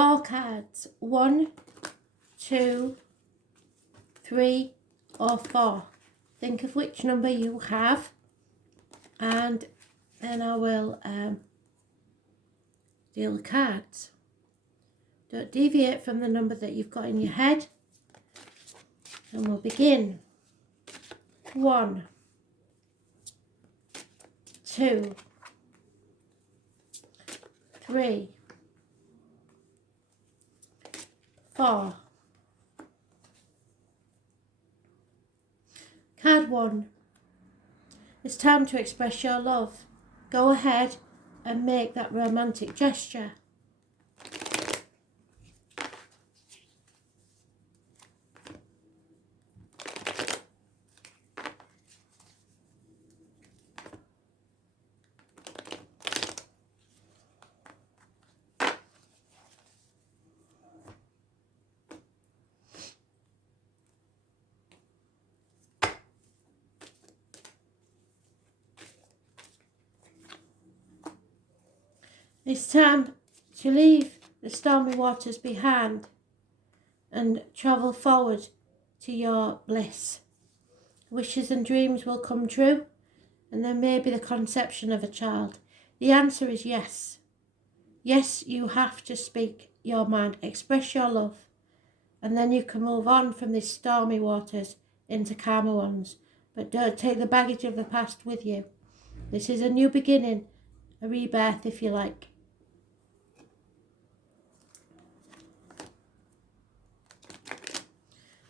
4 cards. 1, 2, 3 or 4. Think of which number you have, and then I will deal the cards. Don't deviate from the number that you've got in your head. And we'll begin. 1, 2, 3, 4. Card 1. It's time to express your love. Go ahead and make that romantic gesture. It's time to leave the stormy waters behind and travel forward to your bliss. Wishes and dreams will come true, and there may be the conception of a child. The answer is yes. Yes, you have to speak your mind, express your love, and then you can move on from these stormy waters into calmer ones. But don't take the baggage of the past with you. This is a new beginning, a rebirth if you like.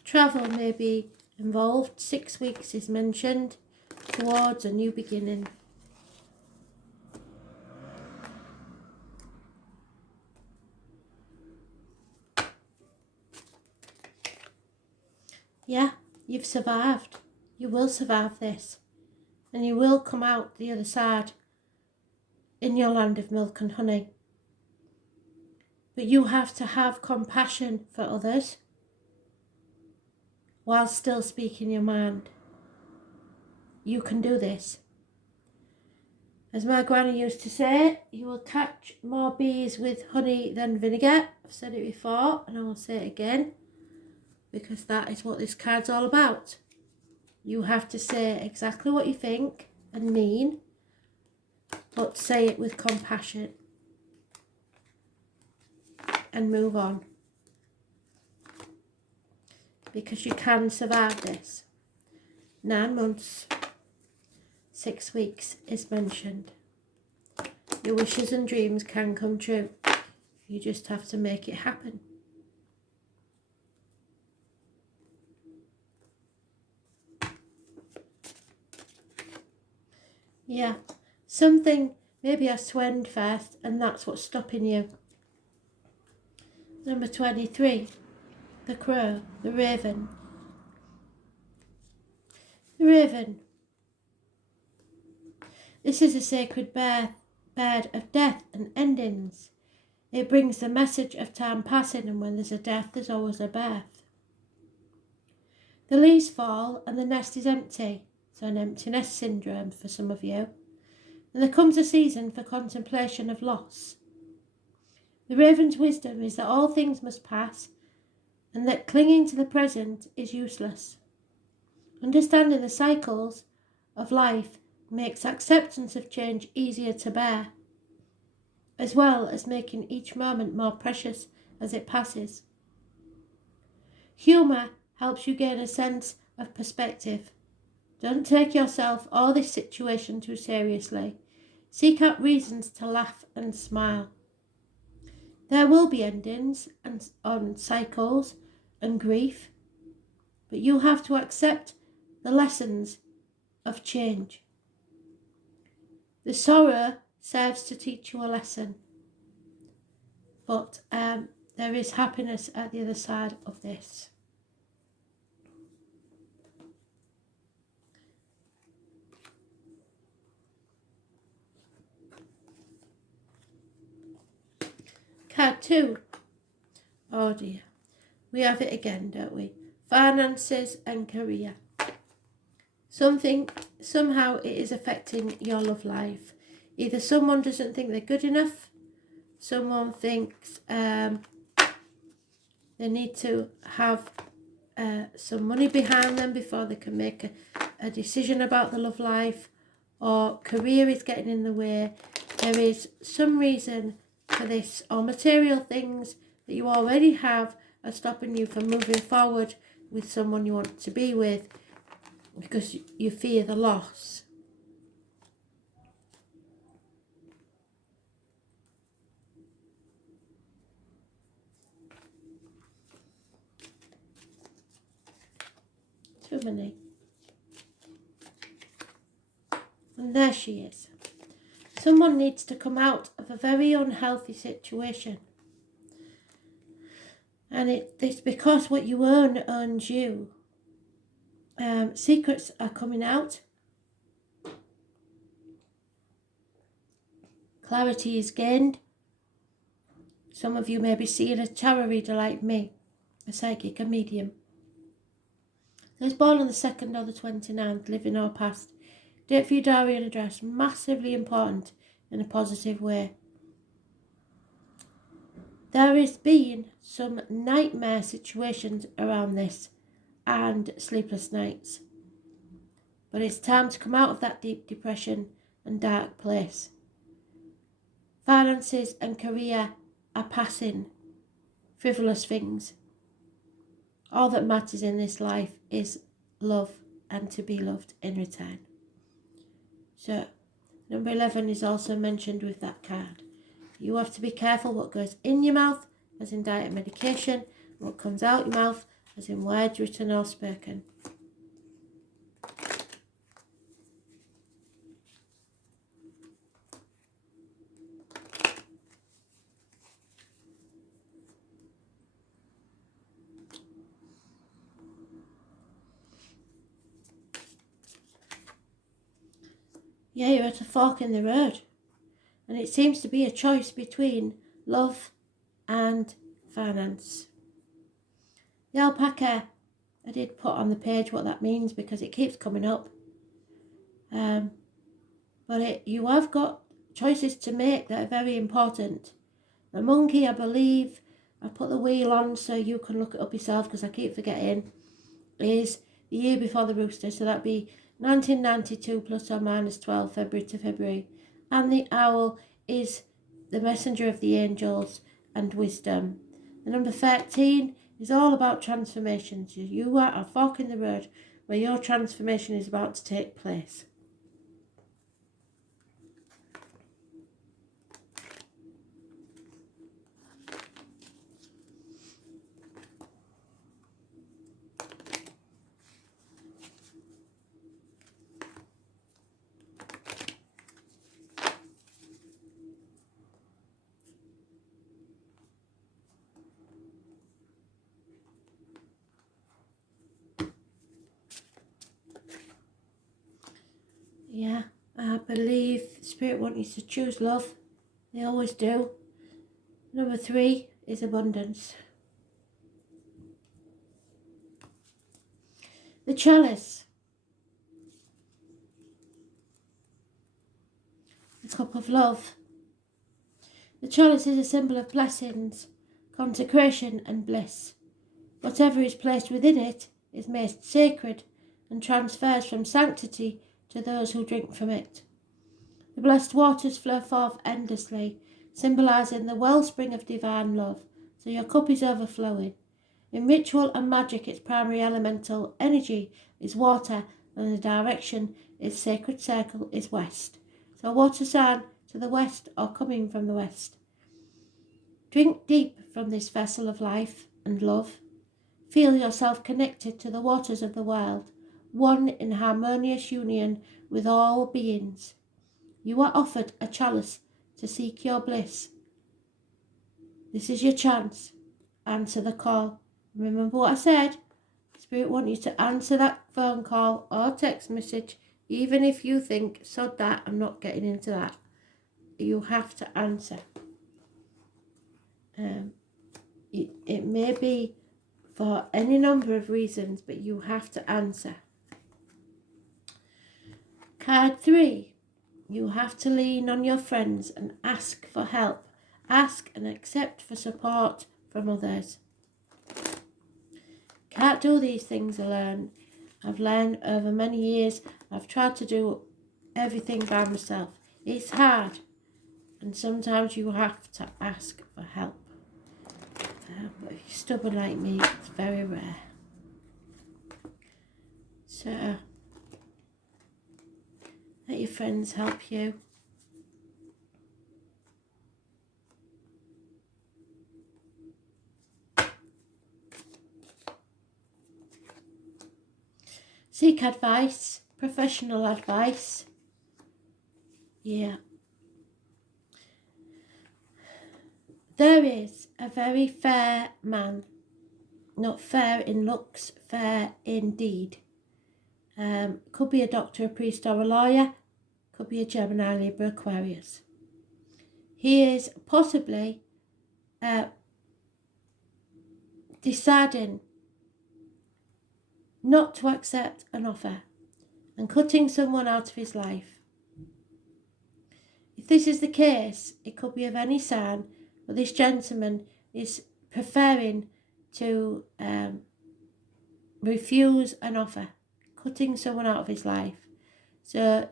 Travel may be involved. 6 weeks is mentioned towards a new beginning. Yeah, you've survived. You will survive this. And you will come out the other side in your land of milk and honey. But you have to have compassion for others while still speaking your mind. You can do this. As my granny used to say, you will catch more bees with honey than vinegar. I've said it before and I will say it again, because that is what this card's all about. You have to say exactly what you think and mean, but say it with compassion and move on. Because you can survive this. 9 months, 6 weeks is mentioned. Your wishes and dreams can come true. You just have to make it happen. Yeah, something maybe has to end first, and that's what's stopping you. Number 23. The crow, the raven. The raven. This is a sacred bird of death and endings. It brings the message of time passing, and when there's a death, there's always a birth. The leaves fall and the nest is empty. So an empty nest syndrome for some of you. And there comes a season for contemplation of loss. The raven's wisdom is that all things must pass, and that clinging to the present is useless. Understanding the cycles of life makes acceptance of change easier to bear, as well as making each moment more precious as it passes. Humour helps you gain a sense of perspective. Don't take yourself or this situation too seriously. Seek out reasons to laugh and smile. There will be endings and cycles and grief, but you have to accept the lessons of change. The sorrow serves to teach you a lesson, but there is happiness at the other side of this. Card 2. Oh dear. We have it again, don't we? Finances and career. Somehow it is affecting your love life. Either someone doesn't think they're good enough, someone thinks They need to have some money behind them before they can make a decision about the love life, or career is getting in the way. There is some reason for this, or material things that you already have are stopping you from moving forward with someone you want to be with because you fear the loss. Too many. And there she is. Someone needs to come out of a very unhealthy situation. And it's because what you earn earns you. Secrets are coming out. Clarity is gained. Some of you may be seeing a tarot reader like me, a psychic, a medium. I was born on the 2nd or the 29th, living or past. Date for your diary and address, massively important in a positive way. There has been some nightmare situations around this and sleepless nights. But it's time to come out of that deep depression and dark place. Finances and career are passing, frivolous things. All that matters in this life is love and to be loved in return. So, number 11 is also mentioned with that card. You have to be careful what goes in your mouth, as in diet and medication, and what comes out your mouth, as in words written or spoken. Yeah, you're at a fork in the road. And it seems to be a choice between love and finance. The alpaca, I did put on the page what that means because it keeps coming up. But you have got choices to make that are very important. The monkey, I believe, I put the wheel on so you can look it up yourself because I keep forgetting, is the year before the rooster. So that'd be 1992 plus or minus 12, February to February. And the owl is the messenger of the angels and wisdom. The number 13 is all about transformations. You are a fork in the road where your transformation is about to take place. Yeah, I believe Spirit wants you to choose love. They always do. Number 3 is abundance. The chalice. The cup of love. The chalice is a symbol of blessings, consecration and bliss. Whatever is placed within it is made sacred and transfers from sanctity to those who drink from it. The blessed waters flow forth endlessly, symbolising the wellspring of divine love, so your cup is overflowing. In ritual and magic, its primary elemental energy is water, and the direction its sacred circle is west. So water sign to the west or coming from the west. Drink deep from this vessel of life and love. Feel yourself connected to the waters of the world, one in harmonious union with all beings. You are offered a chalice to seek your bliss. This is your chance. Answer the call. Remember what I said? Spirit wants you to answer that phone call or text message, even if you think, sod that, I'm not getting into that. You have to answer. It may be for any number of reasons, but you have to answer. Card 3. You have to lean on your friends and ask for help. Ask and accept for support from others. Can't do these things alone. I've learned over many years. I've tried to do everything by myself. It's hard, and sometimes you have to ask for help. But if you're stubborn like me, it's very rare. So, let your friends help you. Seek advice, professional advice. Yeah. There is a very fair man, not fair in looks, fair in deed. Could be a doctor, a priest or a lawyer, could be a Gemini, Libra, Aquarius. He is possibly deciding not to accept an offer and cutting someone out of his life. If this is the case, it could be of any sign, but this gentleman is preferring to refuse an offer, cutting someone out of his life. So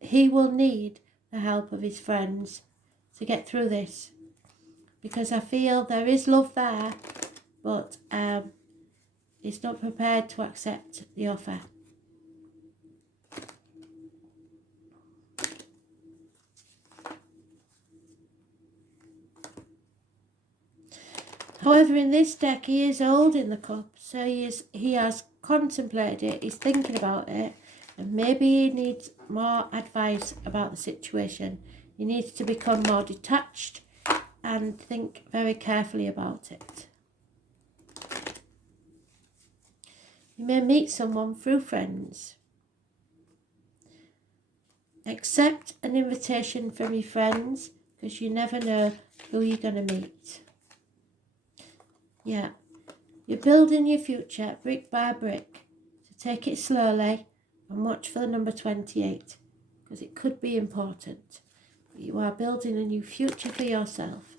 he will need the help of his friends to get through this, because I feel there is love there, but he's not prepared to accept the offer. However, in this deck, he is old in the cup, so he has contemplated it, he's thinking about it, and maybe he needs more advice about the situation. He needs to become more detached and think very carefully about it. You may meet someone through friends. Accept an invitation from your friends, because you never know who you're going to meet. Yeah, you're building your future brick by brick, so take it slowly and watch for the number 28, because it could be important. You are building a new future for yourself,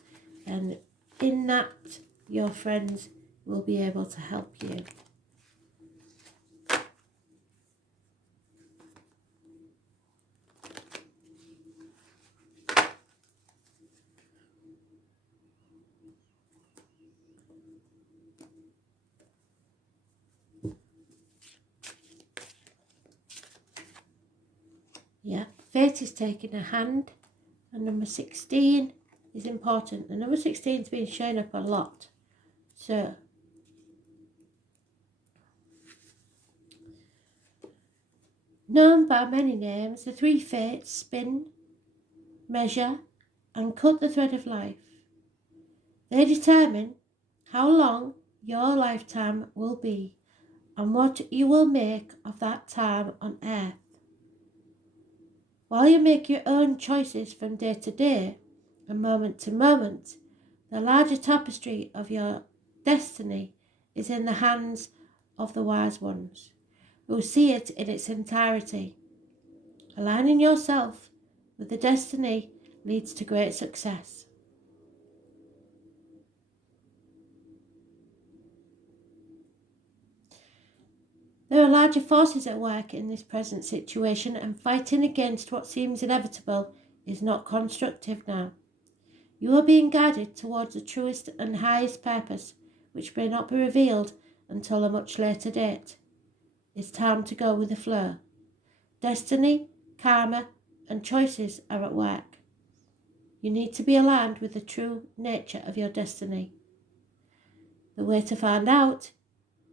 and in that your friends will be able to help you. Yeah, fate is taking a hand, and number 16 is important. The number 16 has been showing up a lot. So, known by many names, the three fates spin, measure, and cut the thread of life. They determine how long your lifetime will be and what you will make of that time on earth. While you make your own choices from day to day and moment to moment, the larger tapestry of your destiny is in the hands of the wise ones, who see it in its entirety. Aligning yourself with the destiny leads to great success. There are larger forces at work in this present situation, and fighting against what seems inevitable is not constructive now. You are being guided towards the truest and highest purpose, which may not be revealed until a much later date. It's time to go with the flow. Destiny, karma, and choices are at work. You need to be aligned with the true nature of your destiny. The way to find out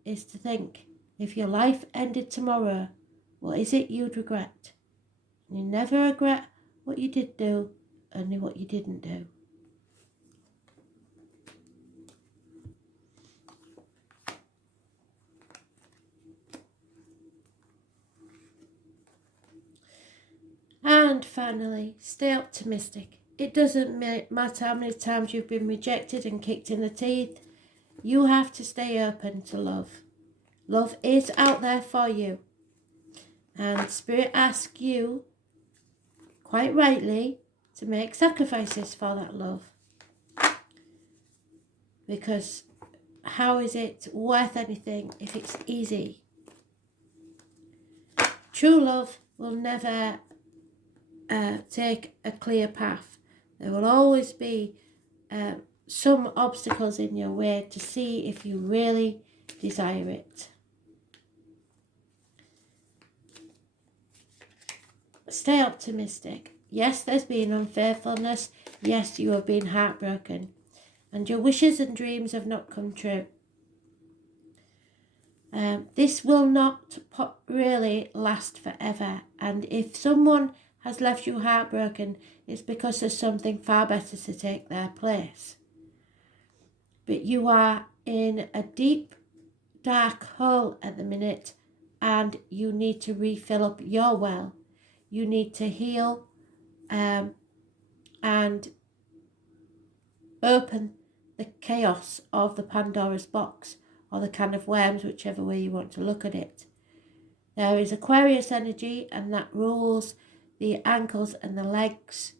is to think, if your life ended tomorrow, what is it you'd regret? And you never regret what you did do, only what you didn't do. And finally, stay optimistic. It doesn't matter how many times you've been rejected and kicked in the teeth. You have to stay open to love. Love is out there for you. And Spirit asks you, quite rightly, to make sacrifices for that love. Because how is it worth anything if it's easy? True love will never take a clear path. There will always be some obstacles in your way to see if you really desire it. Stay optimistic. Yes, there's been unfaithfulness. Yes, you have been heartbroken. And your wishes and dreams have not come true. This will not really last forever. And if someone has left you heartbroken, it's because there's something far better to take their place. But you are in a deep, dark hole at the minute, and you need to refill up your well. You need to heal and open the chaos of the Pandora's box, or the can of worms, whichever way you want to look at it. There is Aquarius energy, and that rules the ankles and the legs,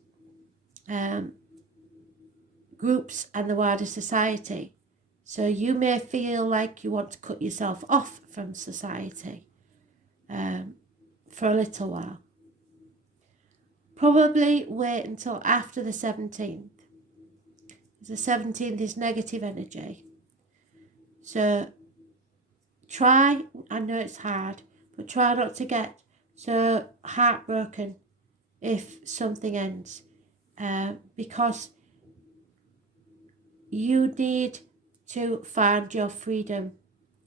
groups and the wider society. So you may feel like you want to cut yourself off from society for a little while. Probably wait until after the 17th. The 17th is negative energy. So try, I know it's hard, but try not to get so heartbroken if something ends, because you need to find your freedom.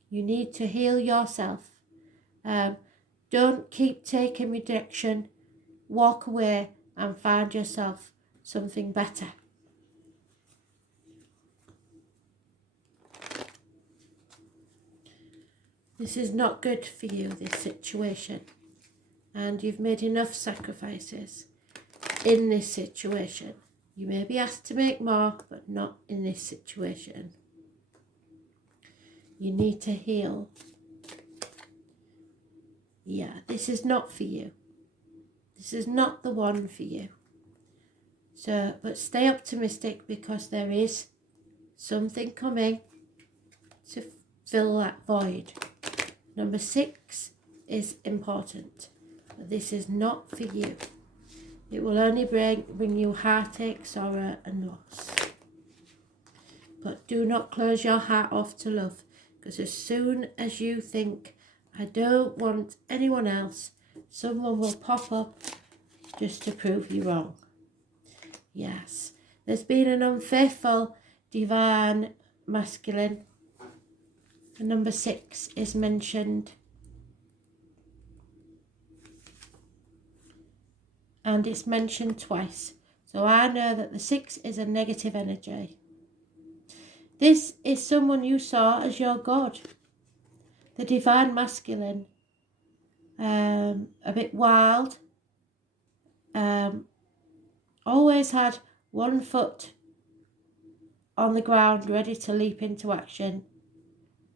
You need to heal yourself. Don't keep taking rejection. Walk away and find yourself something better. This is not good for you, this situation. And you've made enough sacrifices in this situation. You may be asked to make more, but not in this situation. You need to heal. Yeah, this is not for you. This is not the one for you. So, but stay optimistic, because there is something coming to fill that void. Number 6 is important, but this is not for you. It will only bring you heartache, sorrow and loss. But do not close your heart off to love, because as soon as you think, I don't want anyone else, someone will pop up just to prove you wrong. Yes, there's been an unfaithful divine masculine. And number 6 is mentioned. And it's mentioned twice. So I know that the 6 is a negative energy. This is someone you saw as your God. The divine masculine. A bit wild. Always had one foot on the ground, ready to leap into action.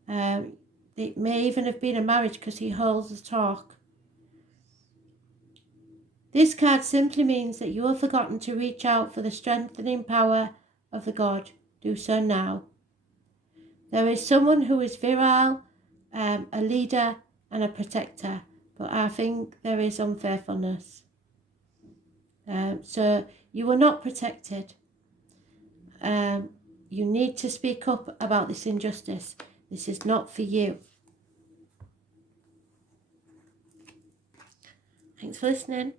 It may even have been a marriage, because he holds the talk. This card simply means that you have forgotten to reach out for the strengthening power of the God. Do so now. There is someone who is virile, a leader and a protector, but I think there is unfaithfulness. So you are not protected. You need to speak up about this injustice. This is not for you. Thanks for listening.